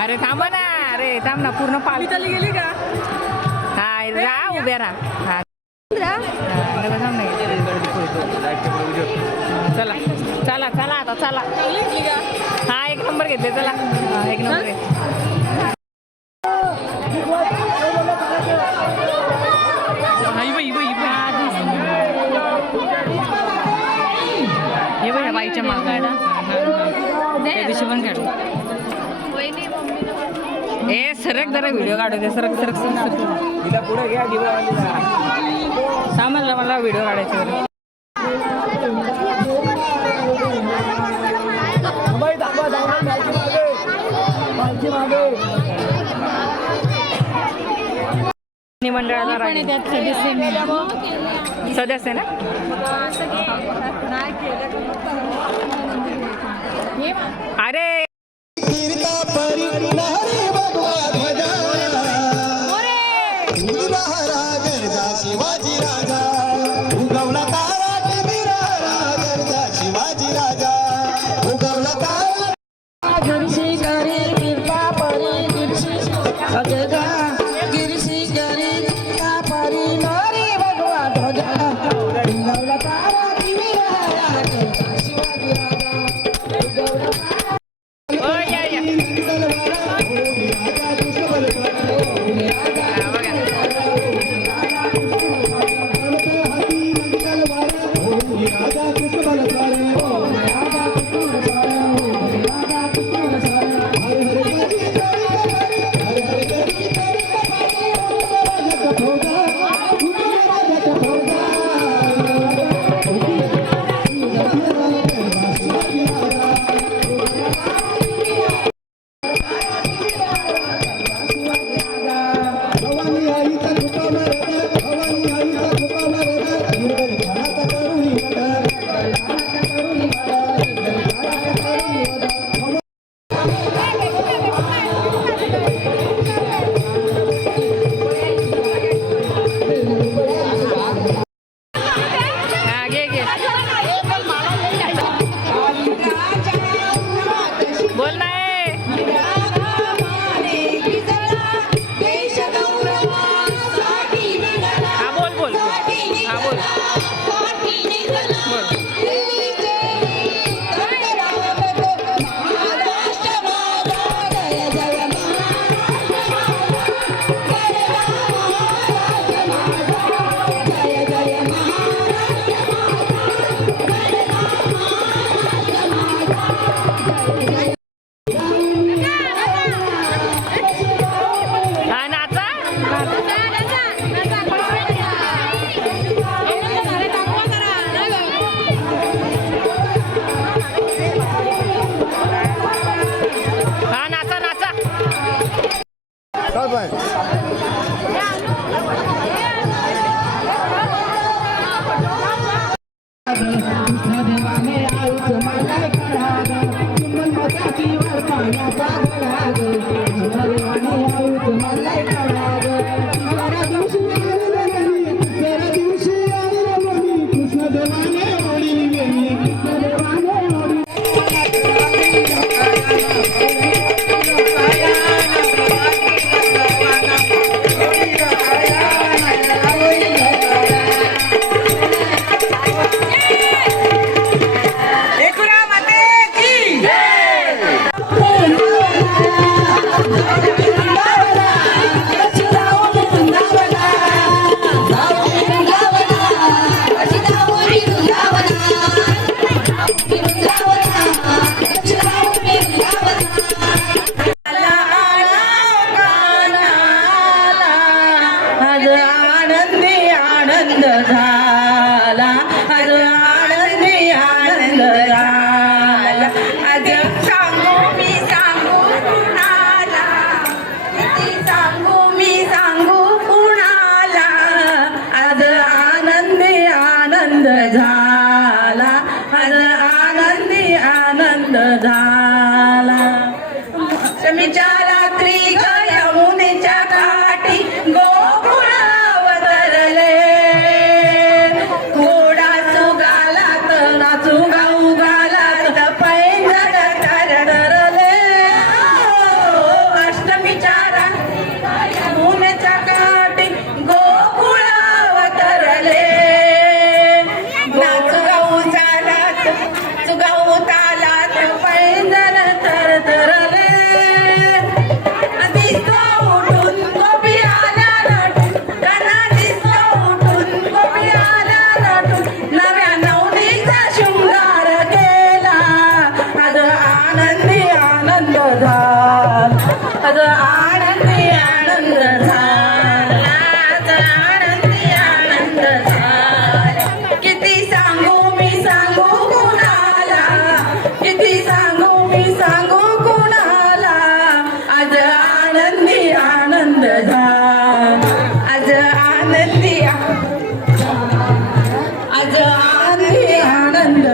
अरे थांब ना अरे थांब ना पूर्ण पालखी गेली का? हा राहा उभ्या राहा. हा. चला चला चला आता चला. हा एक नंबर घेतले चला. एक नंबर ए सरक जरा व्हिडिओ काढायचे सरक सरक सरक पुढे घ्या सांभाळला मला व्हिडिओ काढायचे मंडळाला सदस्य ना? अरे! மண்ணில் Like Thank you. ಆನಂದ ಆನಂದ आनंद झाला. आनंदी आनंद झाला. आनंदी आनंद किती सांगू मी सांगू कोणाला? किती सांगू मी सांगू कोणाला? आज आनंदी आनंद झाला. आज आनंदी आज आनंदी आनंद